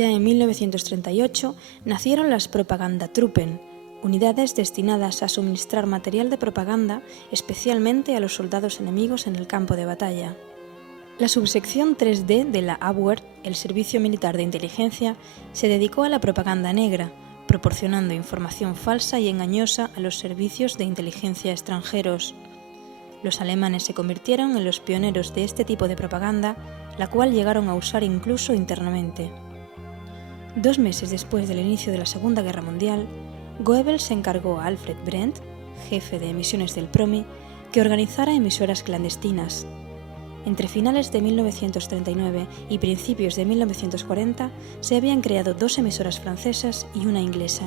Ya en 1938 nacieron las Propagandatruppen, unidades destinadas a suministrar material de propaganda especialmente a los soldados enemigos en el campo de batalla. La subsección 3D de la Abwehr, el Servicio Militar de Inteligencia, se dedicó a la propaganda negra, proporcionando información falsa y engañosa a los servicios de inteligencia extranjeros. Los alemanes se convirtieron en los pioneros de este tipo de propaganda, la cual llegaron a usar incluso internamente. 2 meses después del inicio de la Segunda Guerra Mundial, Goebbels encargó a Alfred Brent, jefe de emisiones del PROMI, que organizara emisoras clandestinas. Entre finales de 1939 y principios de 1940 se habían creado 2 emisoras francesas y una inglesa.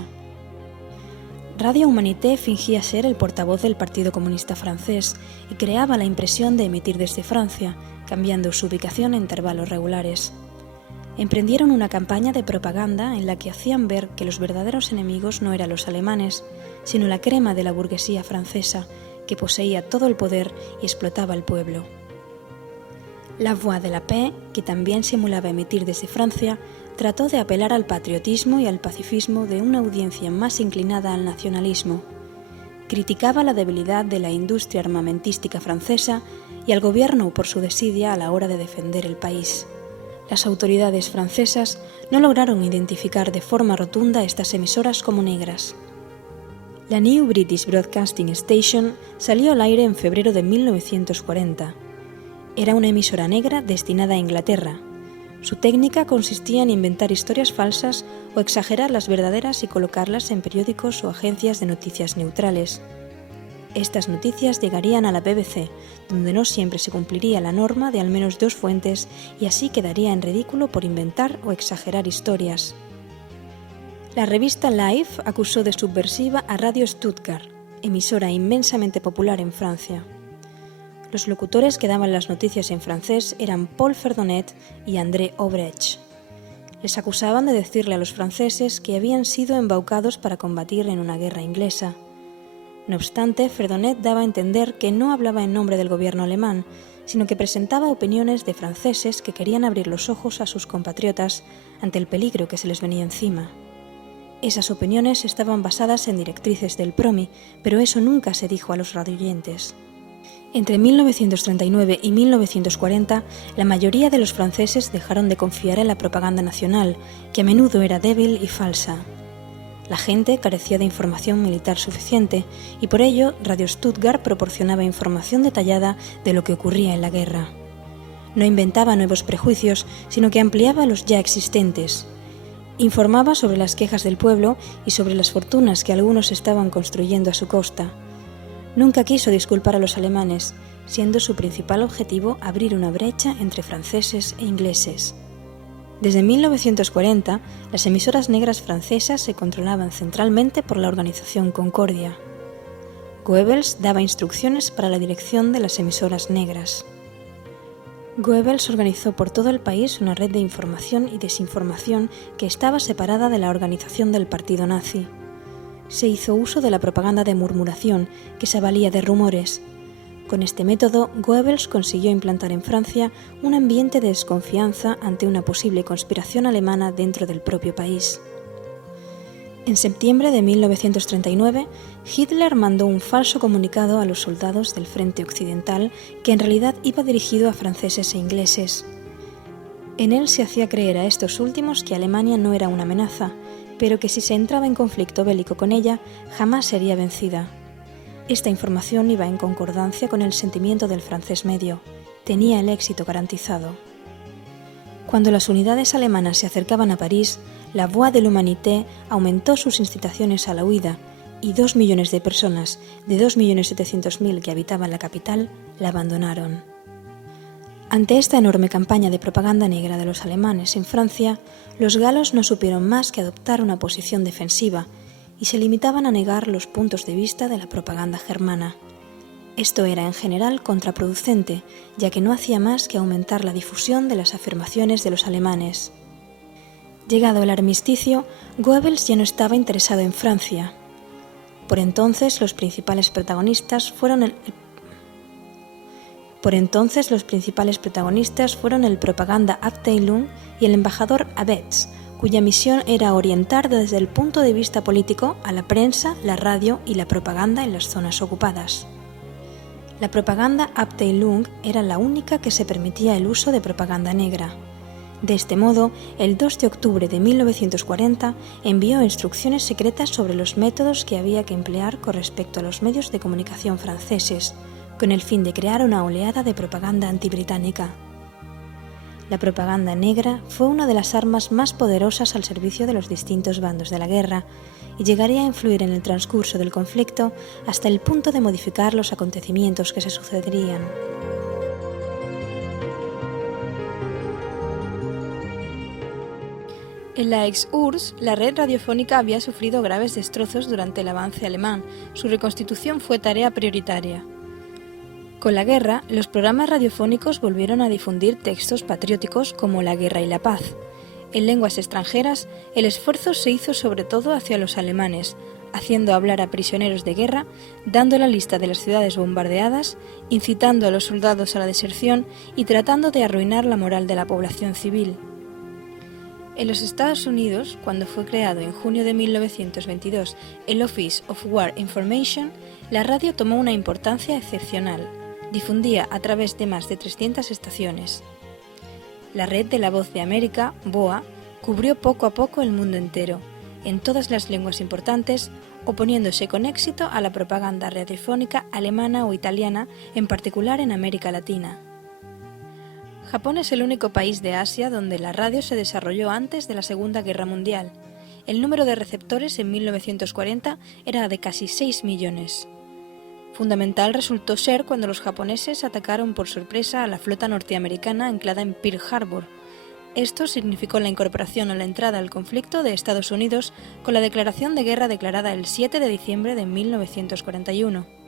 Radio Humanité fingía ser el portavoz del Partido Comunista francés y creaba la impresión de emitir desde Francia, cambiando su ubicación a intervalos regulares. Emprendieron una campaña de propaganda en la que hacían ver que los verdaderos enemigos no eran los alemanes, sino la crema de la burguesía francesa, que poseía todo el poder y explotaba al pueblo. La Voix de la Paix, que también simulaba emitir desde Francia, trató de apelar al patriotismo y al pacifismo de una audiencia más inclinada al nacionalismo. Criticaba la debilidad de la industria armamentística francesa y al gobierno por su desidia a la hora de defender el país. Las autoridades francesas no lograron identificar de forma rotunda estas emisoras como negras. La New British Broadcasting Station salió al aire en febrero de 1940. Era una emisora negra destinada a Inglaterra. Su técnica consistía en inventar historias falsas o exagerar las verdaderas y colocarlas en periódicos o agencias de noticias neutrales. Estas noticias llegarían a la BBC, donde no siempre se cumpliría la norma de al menos 2 fuentes y así quedaría en ridículo por inventar o exagerar historias. La revista Life acusó de subversiva a Radio Stuttgart, emisora inmensamente popular en Francia. Los locutores que daban las noticias en francés eran Paul Ferdonet y André Obrecht. Les acusaban de decirle a los franceses que habían sido embaucados para combatir en una guerra inglesa. No obstante, Ferdonet daba a entender que no hablaba en nombre del gobierno alemán, sino que presentaba opiniones de franceses que querían abrir los ojos a sus compatriotas ante el peligro que se les venía encima. Esas opiniones estaban basadas en directrices del PROMI, pero eso nunca se dijo a los radioyentes. Entre 1939 y 1940, la mayoría de los franceses dejaron de confiar en la propaganda nacional, que a menudo era débil y falsa. La gente carecía de información militar suficiente y por ello Radio Stuttgart proporcionaba información detallada de lo que ocurría en la guerra. No inventaba nuevos prejuicios, sino que ampliaba los ya existentes. Informaba sobre las quejas del pueblo y sobre las fortunas que algunos estaban construyendo a su costa. Nunca quiso disculpar a los alemanes, siendo su principal objetivo abrir una brecha entre franceses e ingleses. Desde 1940, las emisoras negras francesas se controlaban centralmente por la organización Concordia. Goebbels daba instrucciones para la dirección de las emisoras negras. Goebbels organizó por todo el país una red de información y desinformación que estaba separada de la organización del partido nazi. Se hizo uso de la propaganda de murmuración, que se valía de rumores. Con este método, Goebbels consiguió implantar en Francia un ambiente de desconfianza ante una posible conspiración alemana dentro del propio país. En septiembre de 1939, Hitler mandó un falso comunicado a los soldados del Frente Occidental que en realidad iba dirigido a franceses e ingleses. En él se hacía creer a estos últimos que Alemania no era una amenaza, pero que si se entraba en conflicto bélico con ella, jamás sería vencida. Esta información iba en concordancia con el sentimiento del francés medio. Tenía el éxito garantizado. Cuando las unidades alemanas se acercaban a París, la Voix de l'Humanité aumentó sus incitaciones a la huida y 2 millones de personas, de 2.700.000 que habitaban la capital, la abandonaron. Ante esta enorme campaña de propaganda negra de los alemanes en Francia, los galos no supieron más que adoptar una posición defensiva y se limitaban a negar los puntos de vista de la propaganda germana. Esto era en general contraproducente, ya que no hacía más que aumentar la difusión de las afirmaciones de los alemanes. Llegado el armisticio, Goebbels ya no estaba interesado en Francia. Por entonces los principales protagonistas fueron el Propaganda-Abteilung y el embajador Abetz, cuya misión era orientar desde el punto de vista político a la prensa, la radio y la propaganda en las zonas ocupadas. La propaganda Abteilung era la única que se permitía el uso de propaganda negra. De este modo, el 2 de octubre de 1940 envió instrucciones secretas sobre los métodos que había que emplear con respecto a los medios de comunicación franceses, con el fin de crear una oleada de propaganda antibritánica. La propaganda negra fue una de las armas más poderosas al servicio de los distintos bandos de la guerra y llegaría a influir en el transcurso del conflicto hasta el punto de modificar los acontecimientos que se sucederían. En la ex-URSS, la red radiofónica había sufrido graves destrozos durante el avance alemán. Su reconstitución fue tarea prioritaria. Con la guerra, los programas radiofónicos volvieron a difundir textos patrióticos como La guerra y la paz. En lenguas extranjeras, el esfuerzo se hizo sobre todo hacia los alemanes, haciendo hablar a prisioneros de guerra, dando la lista de las ciudades bombardeadas, incitando a los soldados a la deserción y tratando de arruinar la moral de la población civil. En los Estados Unidos, cuando fue creado en junio de 1922 el Office of War Information, la radio tomó una importancia excepcional. Difundía a través de más de 300 estaciones. La red de la Voz de América, VOA, cubrió poco a poco el mundo entero, en todas las lenguas importantes, oponiéndose con éxito a la propaganda radiofónica alemana o italiana, en particular en América Latina. Japón es el único país de Asia donde la radio se desarrolló antes de la Segunda Guerra Mundial. El número de receptores en 1940 era de casi 6 millones. Fundamental resultó ser cuando los japoneses atacaron por sorpresa a la flota norteamericana anclada en Pearl Harbor. Esto significó la incorporación a la entrada al conflicto de Estados Unidos con la declaración de guerra declarada el 7 de diciembre de 1941.